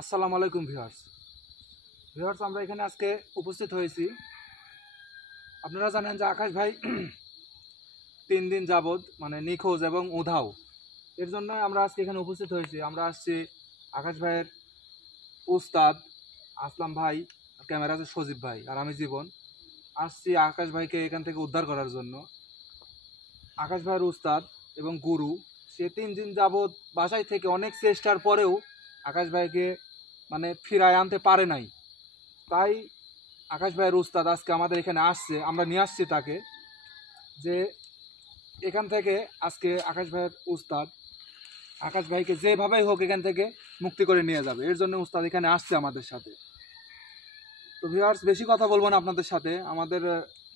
আসসালামু আলাইকুম ভিউয়ার্স। আমরা এখানে আজকে উপস্থিত হয়েছি। আপনারা জানেন যে আকাশ ভাই 3 দিন যাবৎ মানে নিখোঁজ এবং উধাও। এর জন্য আমরা আজকে এখানে উপস্থিত হয়েছি। আমরা আসছি আকাশ ভাইয়ের উস্তাদ আসলাম ভাই, ক্যামেরা আছে সজীব ভাই আর আমি জীবন। আসছি আকাশ ভাইকে এখান থেকে উদ্ধার করার জন্য। আকাশ ভাইয়ের উস্তাদ এবং গুরু সে 3 দিন যাবৎ বাসায় থেকে অনেক চেষ্টার পরেও আকাশ ভাইকে মানে ফিরায় আনতে পারে নাই। তাই আকাশ ভাইয়ের উস্তাদ আজকে আমাদের এখানে আসছে, আমরা নিয়ে আসছি তাকে, যে এখান থেকে আজকে আকাশ ভাইয়ের উস্তাদ আকাশ ভাইকে যেভাবেই হোক এখান থেকে মুক্তি করে নিয়ে যাবে। এর জন্য উস্তাদ এখানে আসছে আমাদের সাথে। তো ভিউয়ার্স, বেশি কথা বলবো না আপনাদের সাথে। আমাদের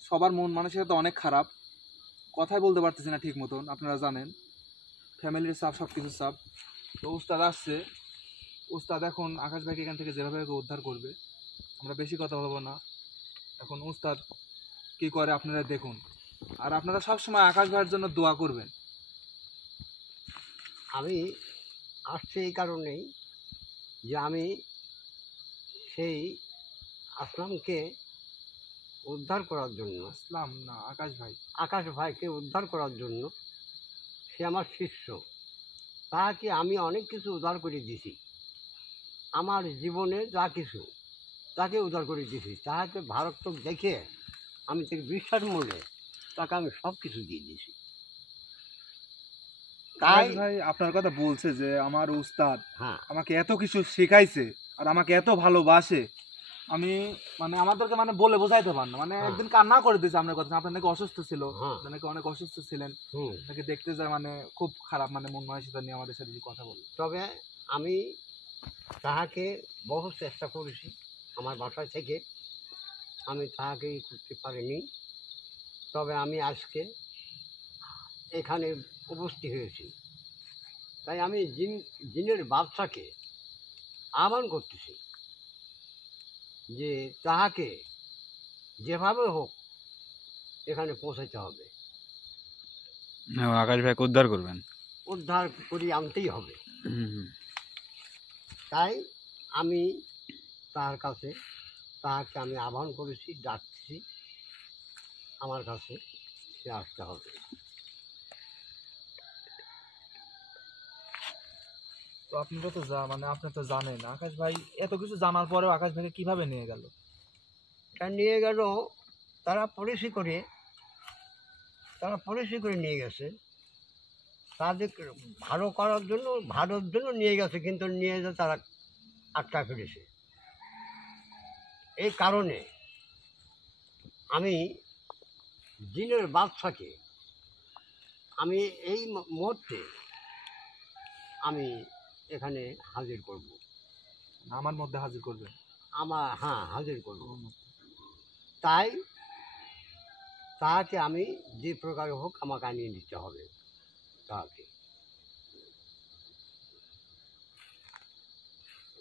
সবার মন মানসিকতা অনেক খারাপ, কথাই বলতে পারতেছি না ঠিক মতন। আপনারা জানেন ফ্যামিলির চাপ, সব কিছুর চাপ। তো উস্তাদ আসছে, উস্তাদ এখন আকাশ ভাইকে এখান থেকে যেভাবে হোক উদ্ধার করবে। আমরা বেশি কথা বলবো না। এখন উস্তাদ কি করে আপনারা দেখুন, আর আপনারা সবসময় আকাশ ভাইয়ের জন্য দোয়া করবেন। আমি আসছি এই কারণেই যে আমি সেই আসলামকে উদ্ধার করার জন্য, আসলাম না, আকাশ ভাই। আকাশ ভাইকে উদ্ধার করার জন্য। সে আমার শিষ্য, তাকে আমি অনেক কিছু উদ্ধার করে দিছি। আমার জীবনে যা কিছু তাকে উদ্ধার করে দিয়েছি। তাহাকে ভারতক দেখে আমি তাকে বিশ্বাস মূল্যে তাকে আমি সব কিছু দিয়ে দিয়েছি। তাই আকাশ ভাই আপনার কথা বলছে যে আমার উস্তাদ হ্যাঁ, আমাকে এত কিছু শেখাইছে আর আমাকে এত ভালোবাসে। আমি মানে আমাদেরকে মানে বলে বোঝাইতে পার না। মানে একদিন কান্না করে দিয়েছে আপনার কথা। আপনার নাকি অসুস্থ ছিল, আপনার নাকি অনেক অসুস্থ ছিলেন, নাকি দেখতে যায় মানে খুব খারাপ, মানে মন মানসিকতা নিয়ে আমাদের সাথে যে কথা বলে। তবে আমি তাহাকে বহু চেষ্টা করেছি। আমার বাসায় থেকে আমি তাহাকে করতে পারিনি। তবে আমি আজকে এখানে উপস্থিত হয়েছি। তাই আমি জিনের বাদশাকে আহ্বান করতেছি যে তাহাকে যেভাবে হোক এখানে পৌঁছাতে হবে, আকাশ ভাইকে উদ্ধার করবেন, উদ্ধার করে আনতেই হবে। তাই আমি তার কাছে তাহাকে আমি আহ্বান করেছি, ডাকছি আমার কাছে সে আসতে হবে। তো আপনারা তো মানে আপনি তো জানেন আকাশ ভাই এত কিছু জানার পরেও আকাশ ভাইকে কিভাবে নিয়ে গেল। তা নিয়ে গেল, তারা পলিসি করে নিয়ে গেছে। তাদের ভালোর জন্য নিয়ে গেছে, কিন্তু নিয়ে যেয়ে তারা আটকা ফেলেছে। এই কারণে আমি জিনের বাদশাকে আমি এই মুহূর্তে আমি এখানে হাজির করব। আমার মধ্যে হাজির করবেন? হাজির করব। তাই তাহাকে আমি যে প্রকারে হোক আমাকে আনিয়ে দিতে হবে তাহাকে।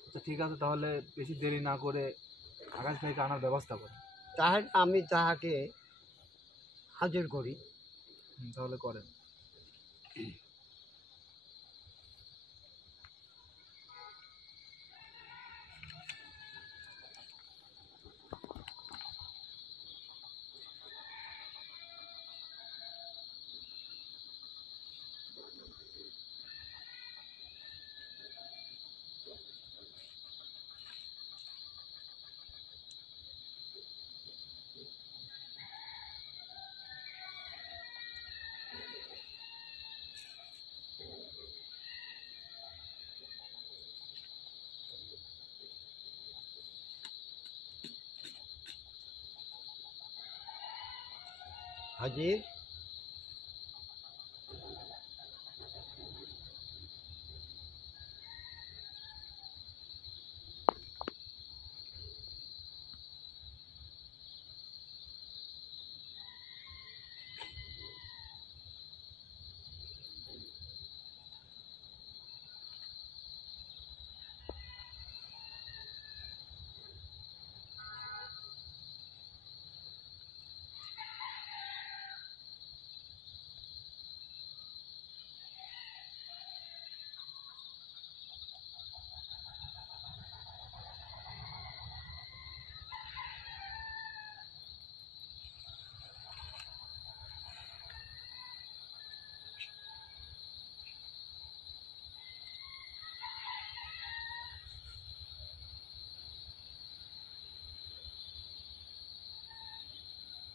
আচ্ছা ঠিক আছে, তাহলে বেশি দেরি না করে আকাশ ভাইকে আনার ব্যবস্থা করেন। আমি তাহাকে হাজির করি। তাহলে করেন। হাজির।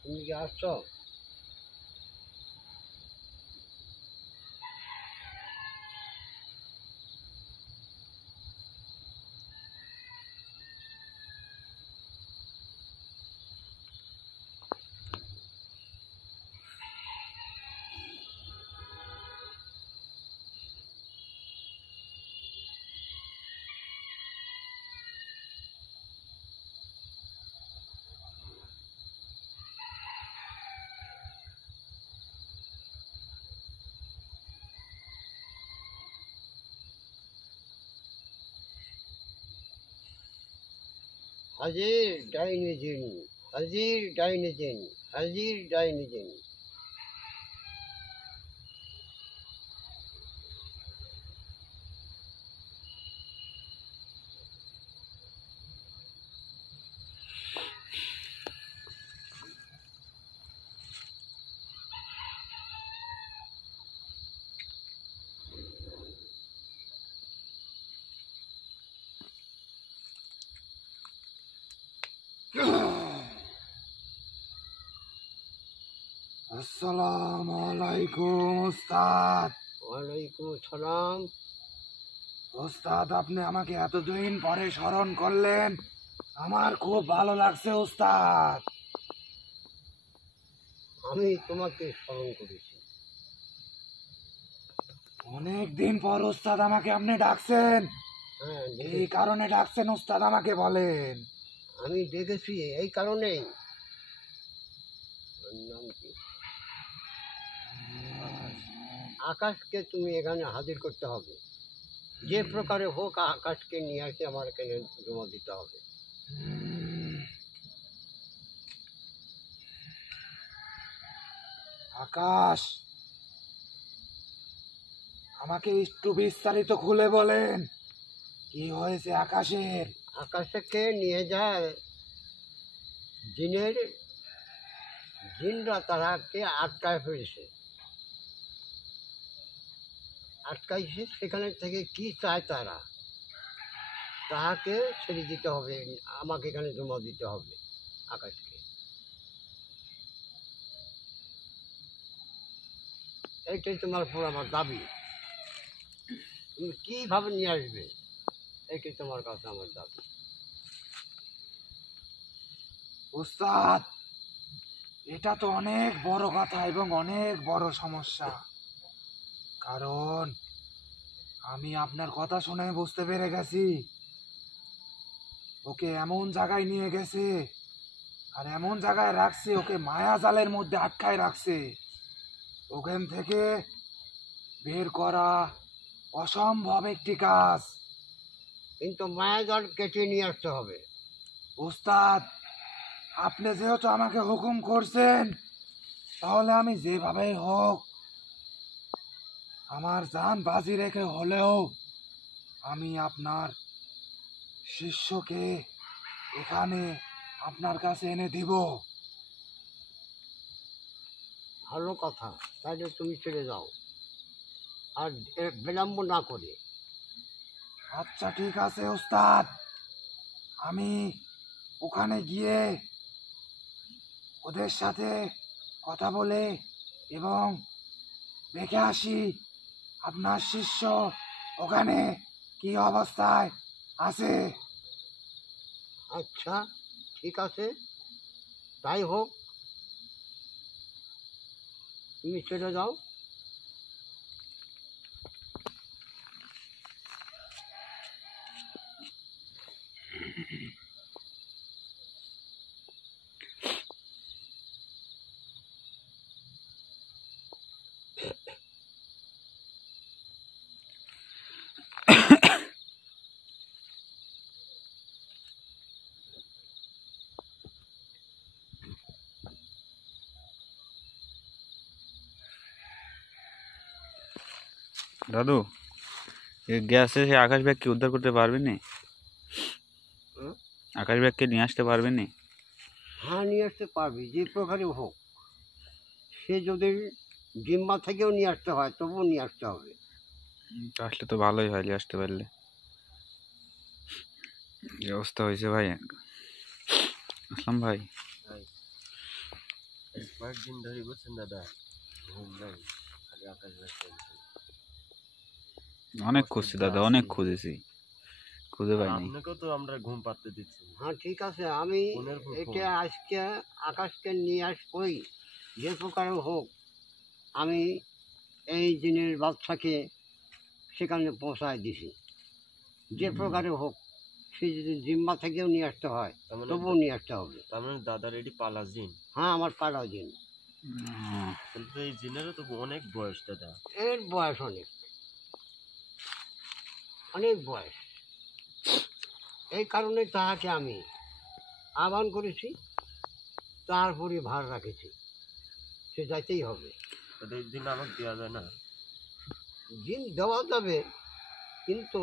তুমি কি আসছো? হাজির ডাইনিজিন, হাজির ডাইনিজিন, হাজির ডাইনিজিন। আসসালামু আলাইকুম উস্তাদ। ওয়ালাইকুম আসসালাম। উস্তাদ, আপনি আমাকে এতদিন পরে স্মরণ করলেন, আমার খুব ভালো লাগছে উস্তাদ। আমি তোমাকে স্মরণ করেছি। অনেক দিন পর উস্তাদ আমাকে আপনি ডাকছেন, হ্যাঁ, এই কারণে ডাকছেন উস্তাদ আমাকে বলেন। আমি দেখেছি এই কারণেই। ওর নাম কি? আকাশকে তুমি এখানে হাজির করতে হবে। যে প্রকারে হোক আকাশকে নিয়ে আসে আমার এখানে জমা দিতে হবে। আকাশ, আমাকে একটু বিস্তারিত খুলে বলেন, কি হয়েছে আকাশের? আকাশকে নিয়ে যায় জিনের, জিনরা তারাকে আটকায় ফেলেছে। আটকাইছে, সেখানে থেকে কি চায় তারা, তাহাকে ছেড়ে দিতে হবে, আমাকে এখানে জমা দিতে হবে আকাশকে। এইটাই তোমার উপর আমার দাবি। তুমি কীভাবে নিয়ে আসবে, এইটাই তোমার কাছে আমার দাবি। উস্তাদ, এটা তো অনেক বড় কথা এবং অনেক বড় সমস্যা। কারণ আমি আপনার কথা শুনে বুঝতে পেরে গেছি, ওকে এমন জায়গায় নিয়ে গেছে আর এমন জায়গায় রাখছে, ওকে মায়া জালের মধ্যে আটকায় রাখছে। ওখান থেকে বের করা অসম্ভব একটি কাজ। কিন্তু মায়াজাল কেটে নিয়ে আসতে হবে। উস্তাদ, আপনি যেহেতু আমাকে হুকুম করছেন, তাহলে আমি যেভাবেই হোক আমার জান বাজি রেখে হলেও আমি আপনার শিষ্যকে এখানে আপনার কাছে এনে দিব। ভালো কথা, তাহলে তুমি চলে যাও, আর বিলম্ব না করে। আচ্ছা ঠিক আছে উস্তাদ, আমি ওখানে গিয়ে ওদের সাথে কথা বলে এবং দেখে আসি আপনার শিষ্য ওখানে কি অবস্থায় আছে। আচ্ছা ঠিক আছে, তাই হোক, তুমি চলে যাও। দাদু, এই গ্যাসে সে আকাশ ব্যাগকে উদ্ধার করতে পারবেন নি? হুম? আকাশ ব্যাগকে নিয়ে আসতে পারবেন নি? হ্যাঁ, নিয়ে আসতে পারবি, যে প্রকারে হোক। সে যদি জিম্মা থেকেও নিয়ে আসতে হয় তবুও নিয়ে আসতে হবে। আসলে তো ভালোই হয়, নিয়ে আসতে পারলে। এই অবস্থা হয়েছে ভাই। আসলাম ভাই, কয়েকদিন ধরে বুঝছেন দাদা, ঘুম নাই, খালি আকাশ ভাই টেনশন। অনেক খুঁজছি দাদা, অনেক খুঁজেছি, খুঁজে পাইনি। আপনাকেও তো আমরা ঘুম পাড়তে দিচ্ছি না। হ্যাঁ ঠিক আছে, আমি ফোনের পর এটা ফোন। আজকে আকাশকে নিয়ে আসবই, যে প্রকারে হোক আমি এই দিনের বাচ্চাকে সেখানে পৌঁছায় দিছি, যে প্রকারে হোক। সে যদি জিম্মা থেকেও নিয়ে আসতে হয় তার মানে তবুও নিয়ে আসতে হবে। তার মানে দাদার এটি পালা জিন। হ্যাঁ, আমার পাড়া দিন। কিন্তু এই জিনেরও তো অনেক বয়স দাদা। এর বয়স অনেক, অনেক বয়স। এই কারণে তাহাকে আমি আহ্বান করেছি, তারপরে ভার রাখেছি, সে যাইতেই হবে। তাদের এই দিন আমাকে দেওয়া যায় না? দিন দেওয়া যাবে, কিন্তু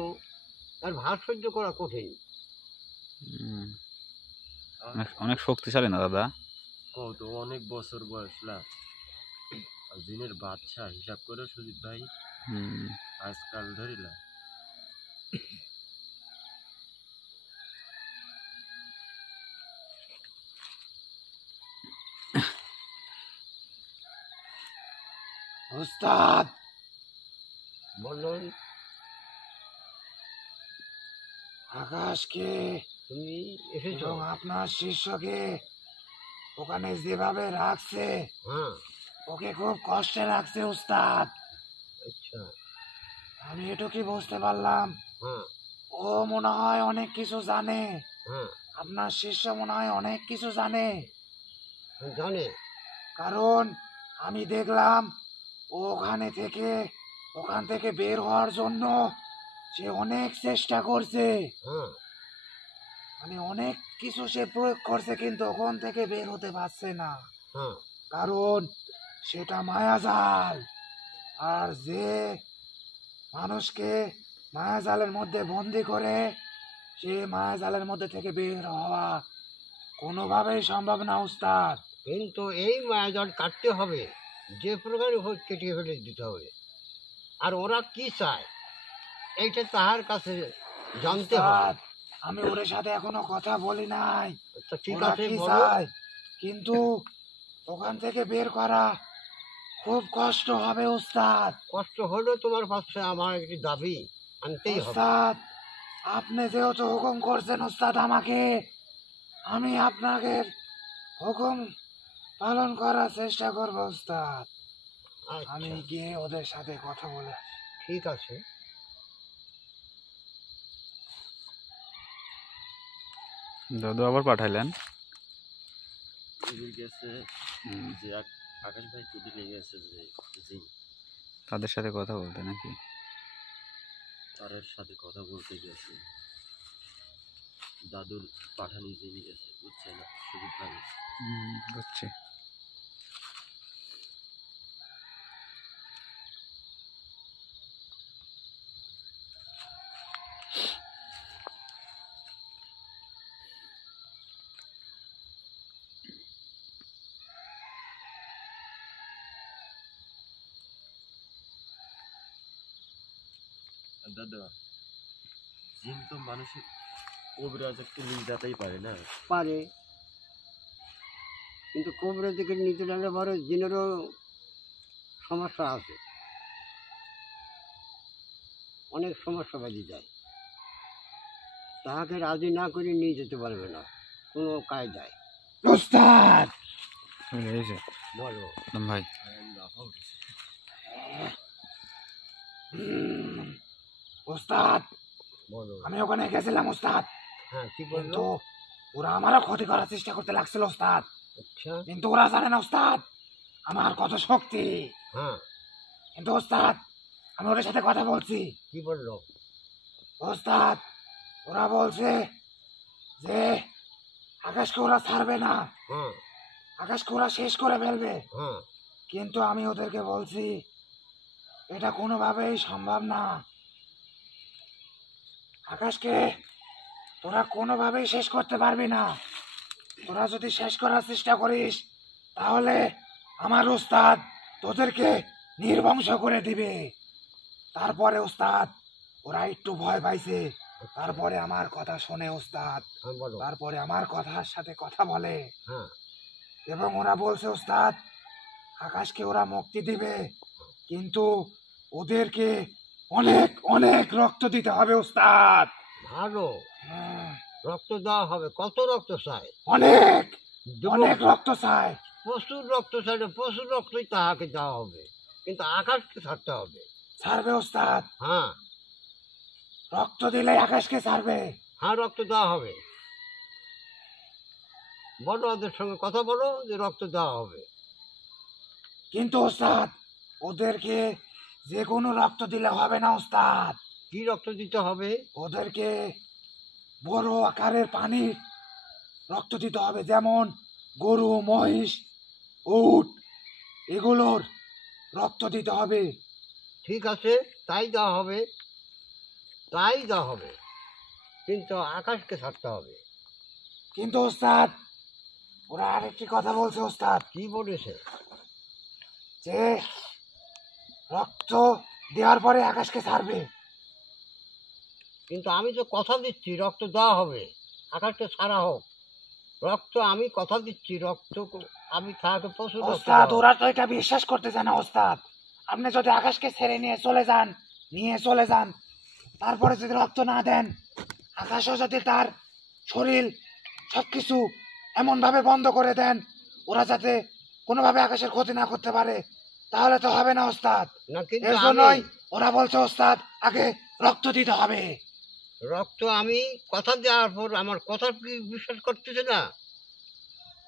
তার ভার সহ্য করা কঠিন। অনেক অনেক শক্তিশালী না দাদা? কত অনেক বছর বয়স না, আর জিনের বাচ্চা হিসাব করে সুজিত ভাই আজকাল ধরিলা। ওস্তাদ, বলুন, আকাশকে তুমি এসেছো? এবং আপনার শিষ্যকে ওখানে যেভাবে রাখছে, হ্যাঁ, ওকে খুব কষ্টে রাখছে উস্তাদ। আচ্ছা, আমি এটুকুই বুঝতে পারলাম, হ্যাঁ, ও মনে হয় অনেক কিছু জানে, হ্যাঁ, আপনার শিষ্য মনে হয় অনেক কিছু জানে। জানে। কারণ আমি দেখলাম ও ওখান থেকে বের হওয়ার জন্য সে অনেক চেষ্টা করছে, হ্যাঁ, মানে অনেক কিছু সে প্রয়োগ করছে, কিন্তু ওখান থেকে বের হতে পারছে না। হ্যাঁ, কারণ সেটা মায়াজাল, আর যে মানুষকে মায়াজালের মধ্যে বন্দি করে, সে মায়াজালের মধ্যে থেকে বের হওয়া কোনোভাবেই সম্ভব না উস্তাদ। কিন্তু এই মায়াজাল কাটতে হবে, যে প্রকারে হোক কেটে ফেলে দিতে হবে। আর ওরা কি চায় এইটা তাহার কাছে জানতে হবে। উস্তাদ, আমি ওর সাথে এখনো কথা বলি নাই, আচ্ছা ঠিক ওরা আছে, কি বলো। চায়, কিন্তু ওখান থেকে বের করা খুব কষ্ট হবে উস্তাদ। কষ্ট হলেও তোমার কাছে আমার একটি দাবি আনতেই হবে। উস্তাদ, আপনি যেহেতু হুকুম করছেন উস্তাদ আমাকে, আমি আপনাকে হুকুম পালন করার চেষ্টা করব উস্তাদ। আমি আচ্ছা গিয়ে ওদের সাথে কথা বলে আসি। ঠিক আছে। দাদু আবার পাঠাইলেন? গেছে যে আকাশ ভাই চুরি লেগে গেছে যে জিন, তাদের সাথে কথা বলতে নাকি? তার সাথে কথা বলতে গেছে। দাদুর পাঠানি জিন গেছে, বুঝছে না সুজিত ভাই। বুঝছি। দাদা, জিন তো মানুষের কবিরাজ একটু নিয়ে যেতেই পারে না? পারে, কিন্তু কোবরা থেকে নিতে গেলে পরে জিনেরও সমস্যা আছে, অনেক সমস্যা বাজি যায়। তাহাকে রাজি না করে নিয়ে যেতে পারবে না কোনো কায়দায়। উস্তাদ, এই যে বলো। ভাই, উস্তাদ, বলো। আমি ওখানে গেছিলাম উস্তাদ, হ্যাঁ, কি কিন্তু বললো? ওরা আমারও ক্ষতি করার চেষ্টা করতে লাগছিল উস্তাদ। আচ্ছা, কিন্তু ওরা জানে না উস্তাদ আমার কত শক্তি। হ্যাঁ, কিন্তু উস্তাদ, আমি ওদের সাথে কথা বলছি কি বললো? উস্তাদ, ওরা বলছে যে আকাশকে ওরা ছাড়বে না, হ্যাঁ, আকাশকে ওরা শেষ করে ফেলবে। হ্যাঁ, কিন্তু আমি ওদেরকে বলছি এটা কোনোভাবেই সম্ভব না, আকাশকে তোরা কোনোভাবেই শেষ করতে পারবি না। তোরা যদি শেষ করার চেষ্টা করিস তাহলে আমার উস্তাদ তোদেরকে নির্বংশ করে দিবে। তারপরে উস্তাদ ওরা একটু ভয় পাইছে, তারপরে আমার কথা শোনে উস্তাদ, হ্যাঁ, বলো। তারপরে আমার কথার সাথে কথা বলে। হ্যাঁ, এবং ওরা বলছে ওস্তাদ আকাশকে ওরা মুক্তি দিবে, কিন্তু ওদেরকে অনেক অনেক রক্ত দিতে হবে ওস্তাদ। ভালো, হুম, রক্ত দেওয়া হবে। কত রক্ত চাই? অনেক দেব। অনেক রক্ত চায়। প্রচুর রক্ত চাইলে প্রচুর রক্তই তাহাকে দেওয়া হবে, কিন্তু আকাশকে ছাড়তে হবে। ছাড়বে ওস্তাদ, হ্যাঁ রক্ত দিলে আকাশকে ছাড়বে। হ্যাঁ, রক্ত দেওয়া হবে। বলো ওদের সঙ্গে কথা বলো যে রক্ত দেওয়া হবে। কিন্তু ওস্তাদ ওদেরকে যে কোনো রক্ত দিলে হবে না ওস্তাদ, কি রক্ত দিতে হবে? ওদেরকে বড় আকারের পানির রক্ত দিতে হবে, যেমন গরু, মহিষ, উট এগুলোর রক্ত দিতে হবে। ঠিক আছে, তাই দেওয়া হবে, তাই দেওয়া হবে, কিন্তু আকাশকে ছাড়তে হবে। কিন্তু ওস্তাদ ওরা আরেকটি কথা বলছে ওস্তাদ, কি বলেছে? যে রক্ত দেওয়ার পরে আকাশকে ছাড়বে। কিন্তু আমি তো কথা দিচ্ছি রক্ত দেওয়া হবে, আকাশকে ছাড়া হোক। রক্ত আমি কথা দিচ্ছি, রক্ত আমি তাহাকে প্রচুর রক্ত ওস্তাদ দেওয়া হবে। ওরা তো এটা বিশ্বাস করতেছে না ওস্তাদ। আপনি যদি আকাশকে ছেড়ে নিয়ে চলে যান, তারপরে যদি রক্ত না দেন, আকাশও যদি তার শরীর সবকিছু এমন ভাবে বন্ধ করে দেন ওরা যাতে কোনোভাবে আকাশের ক্ষতি না করতে পারে, তাহলে তো হবে না ওস্তাদ। না, কিন্তু এর জন্যই ওরা বলছে ওস্তাদ আগে রক্ত দিতে হবে। রক্ত আমি কথা দেওয়ার পর আমার কথা কি বিশ্বাস করতেছে না?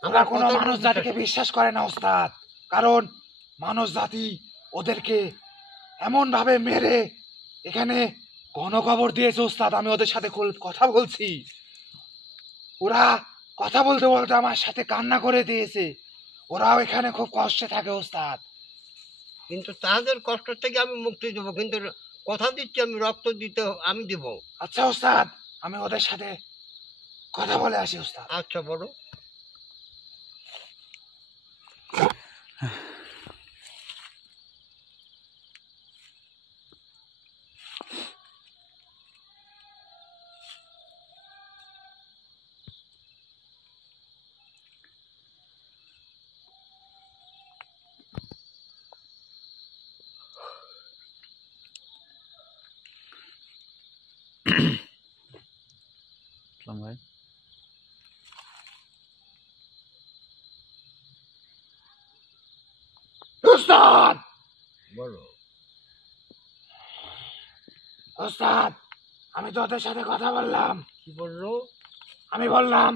ওরা আমার কোনো কথার উপর মানুষ জাতিকে বিশ্বাস করে না ওস্তাদ, কারণ মানুষ জাতি ওদেরকে এমন ভাবে মেরে এখানে গণকবর দিয়েছে ওস্তাদ। আমি ওদের সাথে কথা বলছি, ওরা কথা বলতে বলতে আমার সাথে কান্না করে দিয়েছে। ওরাও এখানে খুব কষ্টে থাকে ওস্তাদ। কিন্তু তাদের কষ্ট থেকে আমি মুক্তি দেবো, কিন্তু কথা দিচ্ছি আমি রক্ত দিতে আমি দেব। আচ্ছা ওস্তাদ, আমি ওদের সাথে কথা বলে আসি ওস্তাদ। আচ্ছা, বলো। ভাই ওস্তাদ, বলো। ওস্তাদ আমি তো ওদের সাথে কথা বললাম। কি বললো? আমি বললাম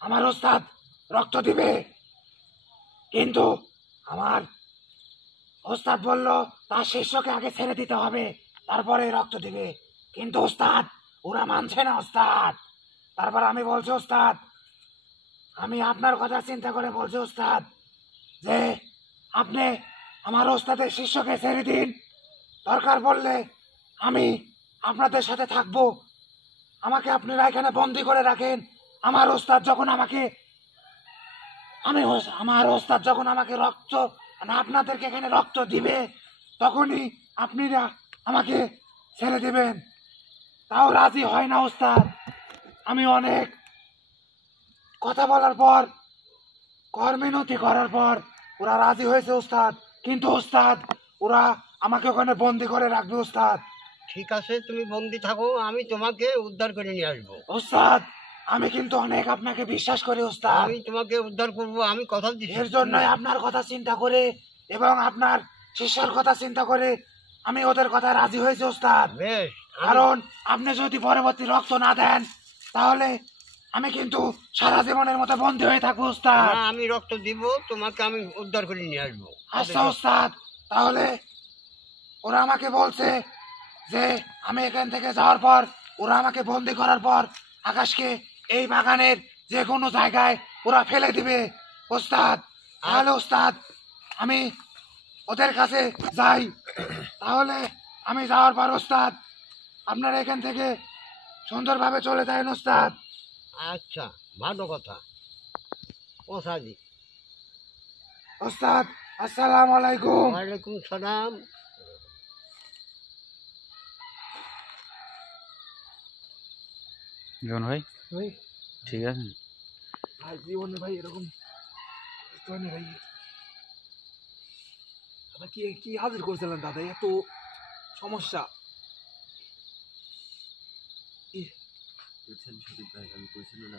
আমার ওস্তাদ রক্ত দিবে, কিন্তু আমার ওস্তাদ বলল তার শিষ্যকে আগে ছেড়ে দিতে হবে, তারপরে রক্ত দিবে। কিন্তু ওস্তাদ ওরা মানছে না ওস্তাদ। তারপর আমি বলছি ওস্তাদ, আমি আপনার কথা চিন্তা করে বলছি ওস্তাদ, যে আপনি আমার ওস্তাদের শিষ্যকে ছেড়ে দিন, দরকার পড়লে আমি আপনাদের সাথে থাকবো। আমাকে আপনারা এখানে বন্দি করে রাখেন। আমার ওস্তাদ যখন আমাকে আমার ওস্তাদ যখন আমাকে রক্ত মানে আপনাদেরকে এখানে রক্ত দিবে, তখনই আপনারা আমাকে ছেড়ে দেবেন। তাও রাজি হয় না ওস্তাদ। আমি অনেক কথা বলার পর, কর মিনতি করার পর ওরা রাজি হয়েছে ওস্তাদ, কিন্তু ওস্তাদ ওরা আমাকে ওখানে বন্দি করে রাখবে ওস্তাদ। ঠিক আছে, তুমি বন্দি থাকো, আমি তোমাকে উদ্ধার করে নিয়ে আসবো। ওস্তাদ আমি কিন্তু অনেক আপনাকে বিশ্বাস করি ওস্তাদ। আমি তোমাকে উদ্ধার করব, আমি কথা দিচ্ছি। এর জন্যই আপনার কথা চিন্তা করে এবং আপনার শিষ্যের কথা চিন্তা করে আমি ওদের কথা রাজি হয়েছি ওস্তাদ। বেশ, কারণ আপনি যদি পরবর্তী রক্ত না দেন, তাহলে আমি কিন্তু সারা জীবনের মতো বন্দী হয়ে থাকবো ওস্তাদ। না, আমি রক্ত দিব, তোমাকে আমি উদ্ধার করে নিয়ে আসবো। আচ্ছা ওস্তাদ, তাহলে ওরা আমাকে বলছে যে আমি এখান থেকে যাওয়ার পর, ওরা আমাকে বন্দি করার পর আকাশকে এই বাগানের যে কোনো জায়গায় ওরা ফেলে দিবে ওস্তাদ। তাহলে ওস্তাদ আমি ওদের কাছে যাই। তাহলে আমি যাওয়ার পর ওস্তাদ আপনারা এখান থেকে সুন্দরভাবে চলে যান ওস্তাদ। আচ্ছা, ভালো কথা। ও সাজি, ওস্তাদ আসসালামু আলাইকুম। ওয়ালাইকুম সালাম। জীবন ভাই ভাই ঠিক আছে। জীবনে ভাই এরকম বুঝতে পারিনি ভাই, দাদা কি কি হাজির করেছিলেন দাদা, এত সমস্যা। বুঝছেন সুদীপ ভাই, আমি কইছিল না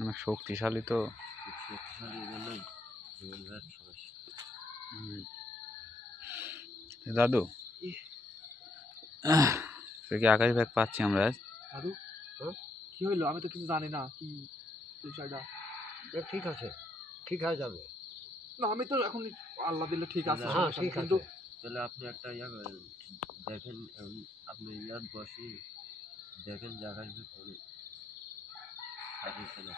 অনেক শক্তিশালী তো। খুব শক্তিশালী জন্যই জীবন বিরাট সমস্যা। দাদু কি আকাশ ব্যাগ পাচ্ছি আমরা আজ? দাদু কি হইলো, আমি তো কিছু জানি না কি বিষয়টা। ঠিক আছে, ঠিক হয়ে যাবে। না আমি তো এখন আল্লাহ দিলে ঠিক আছে, হ্যাঁ সমস্যা নেই, ঠিক কিন্তু আছে। তাহলে আপনি একটা ইয়া করেন, দেখেন আপনি ইয়াদ বসি দেখেন যে আকাশ ভাই করে থাকছে না।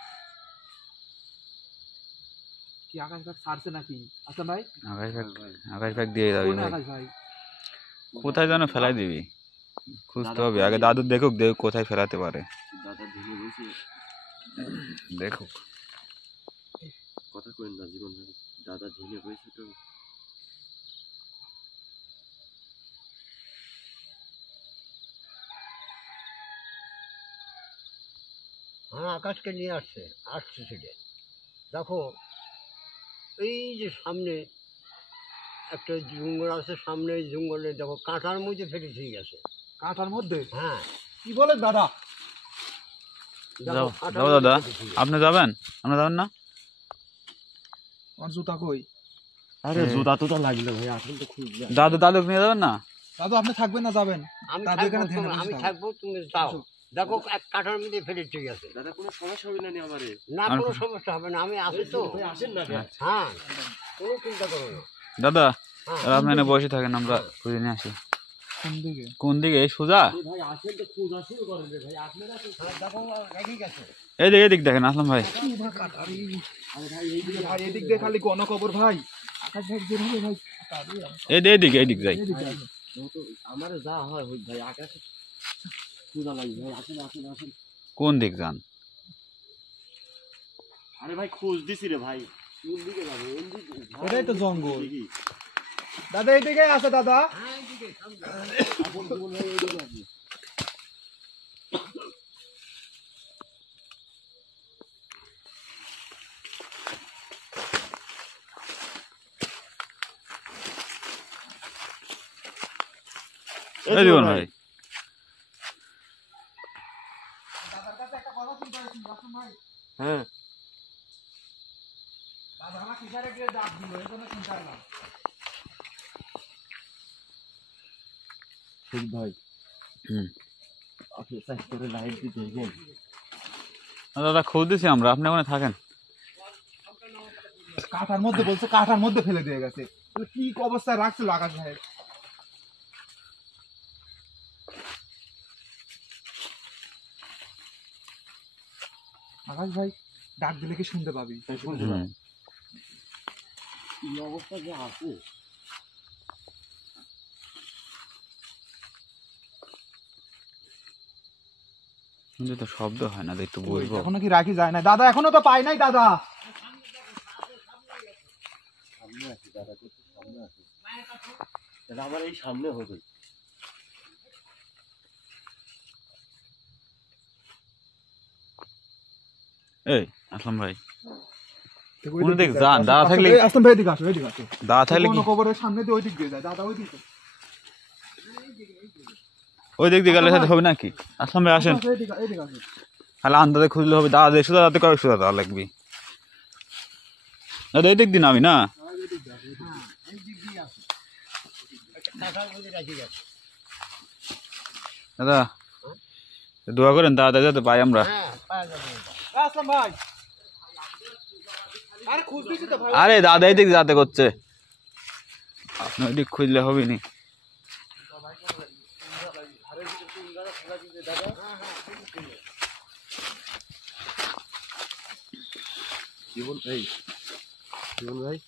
কি আকাশ ভাই ছাড়ছে নাকি? আচ্ছা ভাই, আকাশ ব্যাগ দিয়ে যাবি কোন ভাই? আকাশ ভাই? কোথায় যেন ফেলাই দিবি, খুঁজতে হবে আগে। দাদু দেখুক কোথায় ফেলাতে পারে, দাদা ধীরে বসে দেখুক। কথা কইন না জীবন ভাই, দাদা ধীরে বসে তো। হ্যাঁ আকাশকে নিয়ে আসছে, আসছে সেটা। দেখো এই যে সামনে একটা জঙ্গল আছে, সামনে এই জঙ্গলে দেখো কাঁটার মধ্যে ফেলে দিয়ে গেছে। কাঁটার মধ্যে? হ্যাঁ কি বলেন দাদা? দেখো যাও কাঁটার যাও মধ্যে দাদা, ফেলে দিয়ে গেছে। আপনি যাবেন? আপনি যাবেন না? আমার জুতা কই? আরে জুতা তো লাগলো ভাই, এখন তো খুব দাদু দাদুকে নিয়ে যাবেন না? দাদু আপনি থাকবেন না যাবেন? আমি দাদু থাকবো, এখানে ধ্যানে বসে আমি থাকো। থাকবো, তুমি যাও। দেখো এক কাঁটার মধ্যে ফেলে দিয়ে গেছে। দাদা কোনো সমস্যা হবে না নি আমারে? না আর কোনো সমস্যা হবে না, আমি আছি তো। ভাই আসেন না কেন? হ্যাঁ কোনো চিন্তা করো না। দাদা হ্যাঁ তাহলে আপনি এখানে বসে থাকেন, আমরা খুঁজে নিয়ে আসি। কোন দিকে? কোন দিকে? এই সোজা? ভাই আসেন তো, খোঁজা শুরু করেন রে ভাই, আপনারা তো হ্যাঁ, দেখো রেখে গেছে। এদিক দেখেন আসলাম ভাই। কাটারি ভাই, এদিক দিয়ে খালি গণকবর ভাই। আকাশ ভাই বের হবে ভাই, কাটারি। এইদিক যাই। এদিকে আসো। আমারে যা হয় হই ভাই, আকাশে খোঁজা লাগবে ভাই, আসেন আসেন আসেন। কোন দিক যান? আরে ভাই খোঁজ দিছি রে ভাই, কোন দিকে যাবে? ওই দিকে এটাই তো জঙ্গল। দেখি। দাদা এদিকে আছে দাদা। হ্যাঁ এইদিকে সামনে। আপন জীবন ভাই এইদিকে আছে। এই জীবন ভাই, দাদার কাছে একটা কথা শুনতে পাচ্ছি, রাসেল ভাই। হ্যাঁ দাদা আমার কিসারে গিয়ে ডাক দিল, এই জন্য শুনতে পারলাম। ঠিক ভাই, হুম। আপনি চেক করে লাইট দিয়ে দেখেন। দাদা খোঁজ দিছি আমরা, আপনি ওখানে থাকেন। কাঁটার মধ্যে বলছে, কাঁটার মধ্যে ফেলে দিয়ে গেছে। তাহলে কি অবস্থায় রাখছিল আকাশ ভাই? আকাশ ভাই ডাক দিলে কি শুনতে পাবি? হুম। কি অবস্থা যে আছে। কিন্তু তো শব্দ হয় না, একটু বুঝবো। এখনো কি রাখি যায় না দাদা? এখনো তো পাই নাই দাদা। সামনে আছে দাদা, কোথায় সামনে আছে? দাদা আমার এই সামনে হবে। এই আসলাম ভাই, কোন দিক যান? দাদা থাকলে আসলাম ভাই এদিকে আসো, এদিকে আসো। দাদা থাকলে কি কবরের সামনে দিয়ে ওই দিক দিয়ে যায় দাদা, ওই দিকে। ওই দিক দিয়ে গেলে সাথে হবে নাকি? আসলাম ভাই আসেন, এদিকে এদিকে আসো। তাহলে আন্দাজে খুঁজলে হবে। দাদা দেখ সোজা, দাদা কয়েক সোজা দাদা লাগবে। দাদা এই দিক দিন আমি না, হ্যাঁ এই দিক দিয়ে আছে, একটা কাঁটার মধ্যে রেখে গেছে। দাদা দোয়া করেন দাদা যাতে পাই আমরা। হ্যাঁ পাওয়া যাবে এটা। আসলাম ভাই, আরে খুঁজ দিছি তো ভাই। আরে দাদা এই দিক যাতে করছে, আপনি ওই দিক খুঁজলে হবে নি। জীবন এই জীবন ভাই,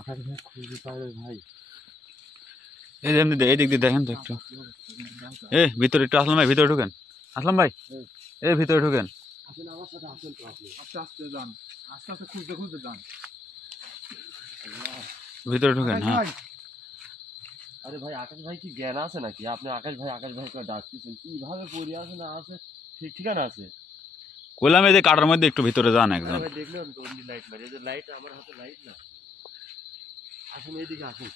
আকাশ ভাই খুঁজে পাইলে ভাই। এই যে এমনি এই দিক দিয়ে দেখেন তো একটু। ভিতরে একটু আসলাম ভাই, ভিতরে ঢুকেন। আসলাম ভাই ভিতরে ঢুকেন। আসেন আমার সাথে, আসেন তো আপনি। আস্তে আস্তে যান, আস্তে আস্তে খুঁজতে খুঁজতে যান। ভিতরে ঢুকেন। আকাশ হ্যাঁ ভাই, আরে ভাই আকাশ ভাই কি জ্ঞান আছে নাকি? আপনি আকাশ ভাই করে ডাকতেছেন, কিভাবে পড়ে আছে না আছে ঠিক ঠিকানা আছে? কইলাম এই যে কাটার মধ্যে একটু ভিতরে যান একজন। ভাই দেখলাম তো অন্য লাইট মারি, এই যে লাইট আমার হাতে লাইট না। আসুন এইদিকে আসুন।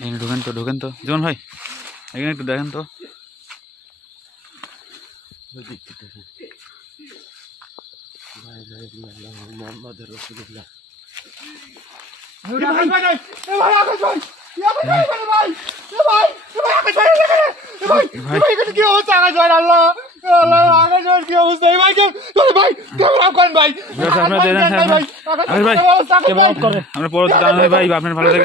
এখানে ঢোকেন তো জীবন ভাই, এখানে একটু দেখেন তো। ওইদিকে দেখুন। ভাই ভাই আল্লাহ মুহাম্মদ রাসূলুল্লাহ। আমরা পরবর্তী ভাই আপনার ভালো থাকে।